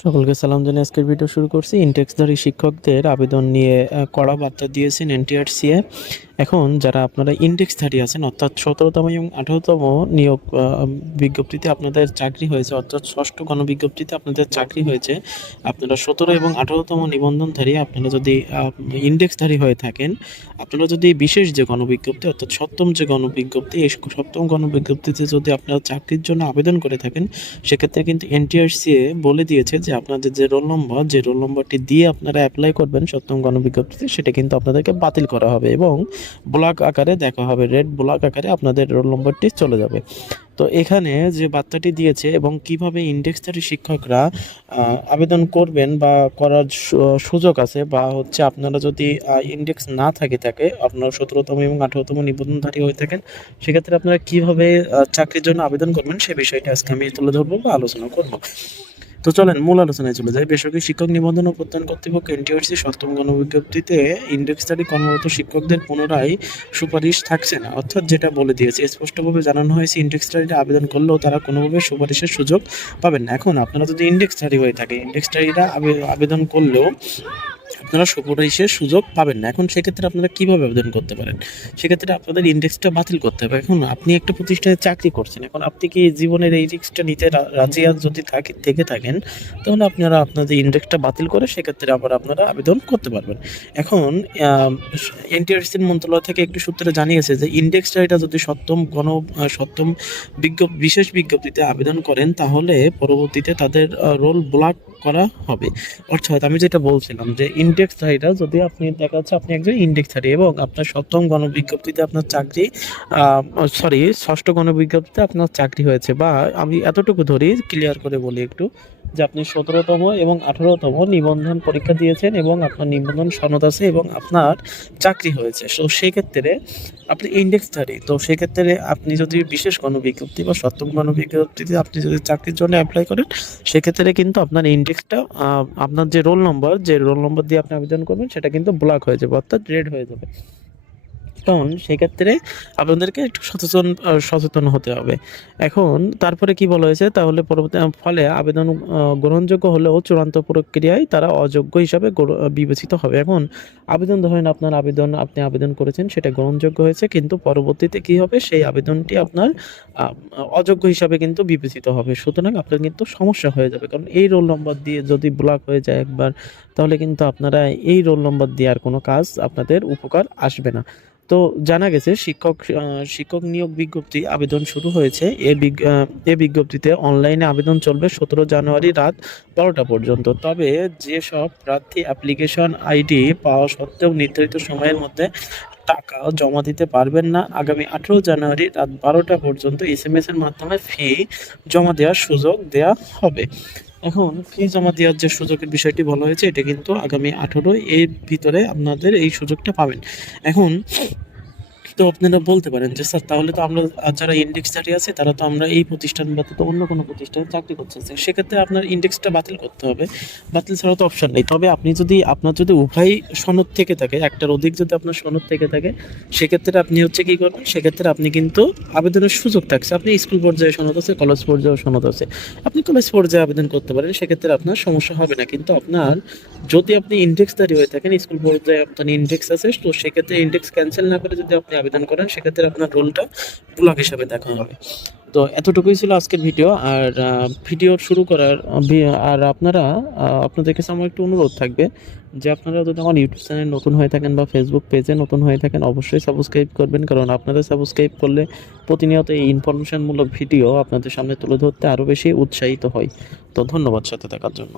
সকলকে সালাম জানিয়ে আজকের ভিডিও শুরু করছি। ইনটেক্সধারী শিক্ষকদের আবেদন নিয়ে কড়া বার্তা দিয়েছেন এনটিআরসিএ এখন যারা আপনারা ইনটেক্সধারী আছেন, অর্থাৎ সতেরোতম এবং আঠারোতম নিয়োগ বিজ্ঞপ্তিতে আপনাদের চাকরি হয়েছে, অর্থাৎ ষষ্ঠ গণবিজ্ঞপ্তিতে আপনাদের চাকরি হয়েছে, আপনারা সতেরো এবং আঠারোতম নিবন্ধনধারী, আপনারা যদি ইন্ডেক্সধারী হয়ে থাকেন, আপনারা যদি বিশেষ যে গণবিজ্ঞপ্তি, অর্থাৎ সপ্তম যে গণবিজ্ঞপ্তি, এই সপ্তম গণবিজ্ঞপ্তিতে যদি আপনারা চাকরির জন্য আবেদন করে থাকেন, সেক্ষেত্রে কিন্তু এনটিআরসিএ বলে দিয়েছে যে আপনাদের যে রোল নম্বর যে রোল নম্বরটি দিয়ে আপনারা অ্যাপ্লাই করবেন সপ্তম গণবিজ্ঞপ্তিতে, সেটা কিন্তু আপনাদেরকে বাতিল করা হবে এবং ব্লক আকারে দেখা হবে রেড ব্লক আকারে আপনাদের রোল নম্বরটি চলে যাবে। তো এখানে যে বার্তাটি দিয়েছে এবং কীভাবে ইন্ডেক্সধারী শিক্ষকরা আবেদন করবেন বা করার সুযোগ আছে বা হচ্ছে আপনারা যদি ইন্ডেক্স না থাকে থাকে, আপনারা সতেরোতম এবং আঠারোতম নিবন্ধনধারী হয়ে থাকেন, সেক্ষেত্রে আপনারা কীভাবে চাকরির জন্য আবেদন করবেন সে বিষয়টা আজকে আমি তুলে ধরবো বা আলোচনা করব। তো চলেন, মূল আলোচনায় চলে যাই। বেসরকারি শিক্ষক নিবন্ধন ও প্রত্যয়ন কর্তৃপক্ষ এনটিআরসি সপ্তম গণবিজ্ঞপ্তিতে ইন্ডেক্সধারী কর্মরত শিক্ষকদের পুনরায় সুপারিশ থাকছে না। অর্থাৎ যেটা বলে দিয়েছে, স্পষ্টভাবে জানানো হয়েছে ইন্ডেক্সধারীরা আবেদন করলেও তারা কোনোভাবে সুপারিশের সুযোগ পাবেন না। এখন আপনারা যদি ইন্ডেক্সধারী হয়ে থাকে ইন্ডেক্সধারীরা আবে- আবেদন করলেও আপনারা সুপারিশের সুযোগ পাবেন না। এখন সেক্ষেত্রে আপনারা কীভাবে আবেদন করতে পারেন? সেক্ষেত্রে আপনাদের ইন্ডেক্সটা বাতিল করতে হবে। এখন আপনি একটা প্রতিষ্ঠানে চাকরি করছেন, এখন আপনি কি জীবনের এই রিক্সটা নিতে রাজি আর যদি থাকে, থেকে থাকেন, তাহলে আপনারা আপনাদের ইন্ডেক্সটা বাতিল করে সেক্ষেত্রে আবার আপনারা আবেদন করতে পারবেন। এখন এনটিআরসির মন্ত্রণালয় থেকে একটি সূত্রে জানিয়েছে যে ইন্ডেক্সটা এটা যদি সপ্তম গণ সপ্তম বিজ্ঞপ বিশেষ বিজ্ঞপ্তিতে আবেদন করেন, তাহলে পরবর্তীতে তাদের রোল ব্লক করা হবে। অর্থাৎ আমি যেটা বলছিলাম যে ইন্ডেক্স ধারীরা যদি আপনি দেখা যাচ্ছে আপনি একজন ইন্ডেক্স ধারী এবং আপনার সপ্তম গণবিজ্ঞপ্তিতে আপনার চাকরি সরি ষষ্ঠ গণবিজ্ঞপ্তিতে আপনার চাকরি হয়েছে বা আমি এতটুকু ধরি ক্লিয়ার করে বলি একটু যে আপনি সতেরোতম এবং আঠারোতম নিবন্ধন পরীক্ষা দিয়েছেন এবং আপনার নিবন্ধন সনদ আছে এবং আপনার চাকরি হয়েছে। তো সেক্ষেত্রে আপনি ইন্ডেক্স ইন্ডেক্সধারী তো সেক্ষেত্রে আপনি যদি বিশেষ গণবিজ্ঞপ্তি বা সপ্তম গণবিজ্ঞপ্তিতে আপনি যদি চাকরির জন্য অ্যাপ্লাই করেন, সেক্ষেত্রে কিন্তু আপনার ইন্ডেক্সটা আপনার যে রোল নম্বর যে রোল নম্বর দিয়ে আপনি আবেদন করবেন সেটা কিন্তু ব্লক হয়ে যাবে অর্থাৎ রেড হয়ে যাবে। তখন সেক্ষেত্রে আপনাদেরকে একটু সচেতন সচেতন হতে হবে। এখন তারপরে কি বলা হয়েছে? তাহলে পরবর্তী ফলে আবেদন গ্রহণযোগ্য হলেও চূড়ান্ত প্রক্রিয়ায় তারা অযোগ্য হিসাবে বিবেচিত হবে। এখন আবেদন, ধরেন আপনার আবেদন, আপনি আবেদন করেছেন, সেটা গ্রহণযোগ্য হয়েছে, কিন্তু পরবর্তীতে কি হবে? সেই আবেদনটি আপনার অযোগ্য হিসাবে কিন্তু বিবেচিত হবে। সুতরাং আপনার কিন্তু সমস্যা হয়ে যাবে। কারণ এই রোল নম্বর দিয়ে যদি ব্লক হয়ে যায় একবার, তাহলে কিন্তু আপনারা এই রোল নম্বর দিয়ে আর কোনো কাজ আপনাদের উপকার আসবে না। তো জানা গেছে শিক্ষক শিক্ষক নিয়োগ বিজ্ঞপ্তি আবেদন শুরু হয়েছে। এ বিজ্ঞপ্তিতে অনলাইনে আবেদন চলবে সতেরো জানুয়ারি রাত বারোটা পর্যন্ত। তবে যেসব প্রার্থী অ্যাপ্লিকেশন আইডি পাওয়া সত্ত্বেও নির্ধারিত সময়ের মধ্যে টাকা জমা দিতে পারবেন না, আগামী আঠেরো জানুয়ারি রাত বারোটা পর্যন্ত এস এম এস এর মাধ্যমে ফি জমা দেওয়ার সুযোগ দেওয়া হবে। এখন ফি জমা দেওয়ার যে সুযোগের বিষয়টি বলা হয়েছে, এটা কিন্তু আগামী আঠেরো এর ভিতরে আপনাদের এই সুযোগটা পাবেন। এখন তো আপনারা বলতে পারেন যে, স্যার, তাহলে তো আমরা যারা ইন্ডেক্সধারী আছে, তারা তো আমরা এই প্রতিষ্ঠান ব্যতীত অন্য কোনো প্রতিষ্ঠানে চাকরি করতেছি সেক্ষেত্রে আপনার ইন্ডেক্সটা বাতিল করতে হবে। বাতিল ছাড়া তো অপশন নেই। তবে আপনি যদি, আপনার যদি উভয় সনদ থেকে থাকে, একটার অধিক যদি আপনার সনদ থেকে থাকে, সেক্ষেত্রে আপনি হচ্ছে কি করবেন? সেক্ষেত্রে আপনি কিন্তু আবেদনের সুযোগ থাকছে। আপনি স্কুল পর্যায়ে সনদ আছে, কলেজ পর্যায়ে সনদ আছে। আপনি কলেজ পর্যায়ে আবেদন করতে পারেন, সেক্ষেত্রে আপনার সমস্যা হবে না। কিন্তু আপনার, যদি আপনি ইন্ডেক্স ইন্ডেক্সধারী হয়ে থাকেন, স্কুল পর্যায়ে আপনার ইন্ডেক্স আছে, তো সেক্ষেত্রে ইন্ডেক্স ক্যান্সেল না করে যদি আপনি আবেদন করেন, সেক্ষেত্রে আপনার রোলটা ব্লক হিসাবে দেখা হবে। তো এতটুকুই ছিল আজকের ভিডিও, আর ভিডিও শুরু করার আর আপনারা আপনাদের কাছে আমার একটু অনুরোধ থাকবে যে আপনারা যদি আমার ইউটিউব চ্যানেল নতুন হয়ে থাকেন বা ফেসবুক পেজে নতুন হয়ে থাকেন, অবশ্যই সাবস্ক্রাইব করবেন। কারণ আপনারা সাবস্ক্রাইব করলে প্রতিনিয়ত এই ইনফরমেশনমূলক ভিডিও আপনাদের সামনে তুলে ধরতে আরও বেশি উৎসাহিত হয়। তো ধন্যবাদ সাথে থাকার জন্য।